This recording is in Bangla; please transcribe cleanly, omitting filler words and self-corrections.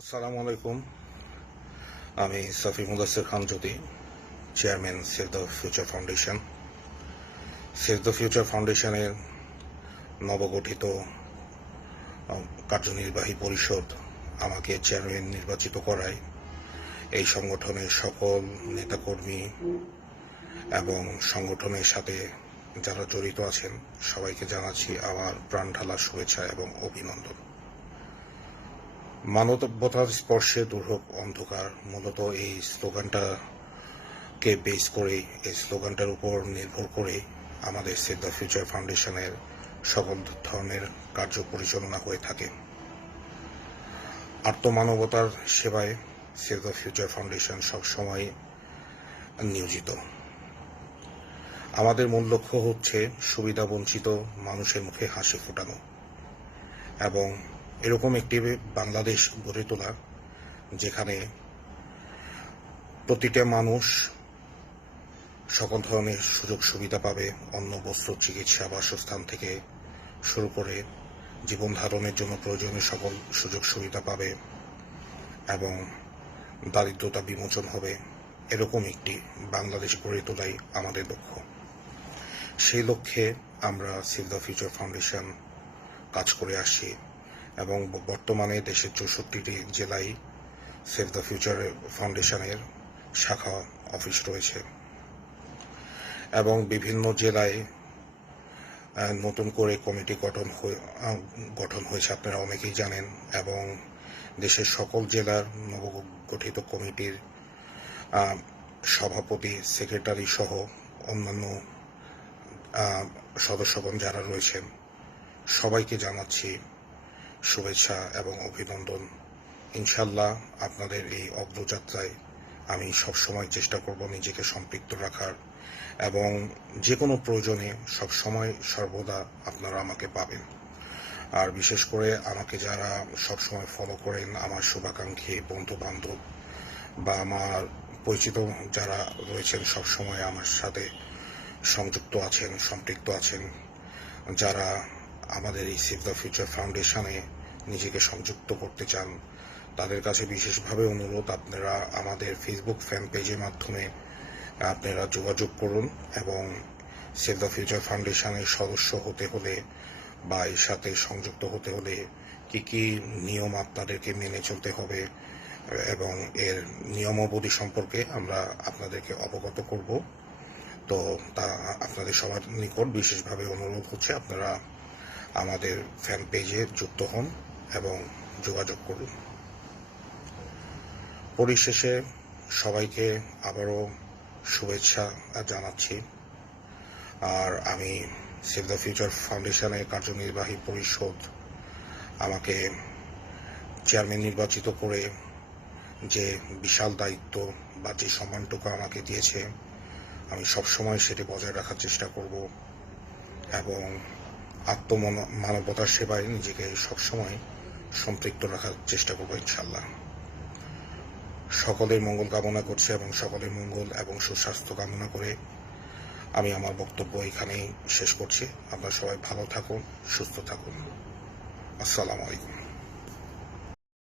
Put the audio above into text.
আসসালামু আলাইকুম। আমি Safi Mudasir Khan Jyoti, chairman save the future foundation. Save the future ফাউন্ডেশনের নবগঠিত কার্যনির্বাহী পরিষদ আমাকে চেয়ারম্যান নির্বাচিত করায় এই সংগঠনের সকল নেতাকর্মী এবং সংগঠনের সাথে যারা জড়িত আছেন সবাইকে জানাচ্ছি আমার প্রাণঢালা শুভেচ্ছা এবং অভিনন্দন। মানবতার স্পর্শে দূর হোক অন্ধকার, মূলত এই স্লোগানটাকে বেস করে, এই স্লোগানটার উপর নির্ভর করে আমাদের সেভ দ্য ফিউচার ফাউন্ডেশনের সকল ধরনের কার্য পরিচালনা হয়ে থাকে। আত্মমানবতার সেবায় সেভ দ্য ফিউচার ফাউন্ডেশন সবসময় নিয়োজিত। আমাদের মূল লক্ষ্য হচ্ছে সুবিধাবঞ্চিত মানুষের মুখে হাসি ফোটানো এবং এরকম একটি বাংলাদেশ গড়ে তোলা যেখানে প্রতিটা মানুষ সকল ধরনের সুযোগ সুবিধা পাবে, অন্ন, বস্ত্র, চিকিৎসা, বাসস্থান থেকে শুরু করে জীবন ধারণের জন্য প্রয়োজনীয় সকল সুযোগ সুবিধা পাবে এবং দারিদ্রতা বিমোচন হবে। এরকম একটি বাংলাদেশ গড়ে তোলাই আমাদের লক্ষ্য। সেই লক্ষ্যে আমরা সেভ দ্য ফিউচার ফাউন্ডেশন কাজ করে আসছি এবং বর্তমানে দেশের 64টি জেলায় সেভ দ্য ফিউচার ফাউন্ডেশনের শাখা অফিস রয়েছে এবং বিভিন্ন জেলায় নতুন করে কমিটি গঠন হয়েছে, আপনারা অনেকেই জানেন, এবং দেশের সকল জেলার নবগঠিত কমিটির সভাপতি, সেক্রেটারি সহ অন্যান্য সদস্যগণ যারা রয়েছেন সবাইকে জানাচ্ছি শুভেচ্ছা এবং অভিনন্দন। ইনশাল্লাহ আপনাদের এই অগ্রযাত্রায় আমি সবসময় চেষ্টা করব নিজেকে সম্পৃক্ত রাখার এবং যে কোনো প্রয়োজনে সবসময় সর্বদা আপনারা আমাকে পাবেন। আর বিশেষ করে আমাকে যারা সবসময় ফলো করেন, আমার শুভাকাঙ্ক্ষী বন্ধু বান্ধব বা আমার পরিচিত যারা রয়েছেন, সবসময় আমার সাথে সংযুক্ত আছেন, সম্পৃক্ত আছেন, যারা আমাদের এই সেভ দ্য ফিউচার ফাউন্ডেশনে নিজেকে সংযুক্ত করতে চান, তাদের কাছে বিশেষভাবে অনুরোধ, আপনারা আমাদের ফেসবুক ফ্যান পেজের মাধ্যমে আপনারা যোগাযোগ করুন এবং সেভ দ্য ফিউচার ফাউন্ডেশনের সদস্য হতে হলে বা এর সাথে সংযুক্ত হতে হলে কি কি নিয়ম আপনাদেরকে মেনে চলতে হবে এবং এর নিয়মাবলী সম্পর্কে আমরা আপনাদেরকে অবগত করব। তো তা আপনাদের সবার নিকট বিশেষভাবে অনুরোধ হচ্ছে আপনারা আমাদের ফ্যান পেজে যুক্ত হন এবং যোগাযোগ করুন। পরিশেষে সবাইকে আবারও শুভেচ্ছা জানাচ্ছি। আর আমি সেভ দ্য ফিউচার ফাউন্ডেশনের কার্যনির্বাহী পরিষদ আমাকে চেয়ারম্যান নির্বাচিত করে যে বিশাল দায়িত্ব বা যে সম্মানটুকু আমাকে দিয়েছে, আমি সবসময় সেটি বজায় রাখার চেষ্টা করব এবং আত্মমানবতার সেবায় নিজেকে সবসময় সম্পৃক্ত রাখার চেষ্টা করব ইনশাল্লাহ। সকলের মঙ্গল কামনা করছি এবং সকলের মঙ্গল এবং সুস্বাস্থ্য কামনা করে আমি আমার বক্তব্য এখানেই শেষ করছি। আপনারা সবাই ভালো থাকুন, সুস্থ থাকুন। আসসালামু আলাইকুম।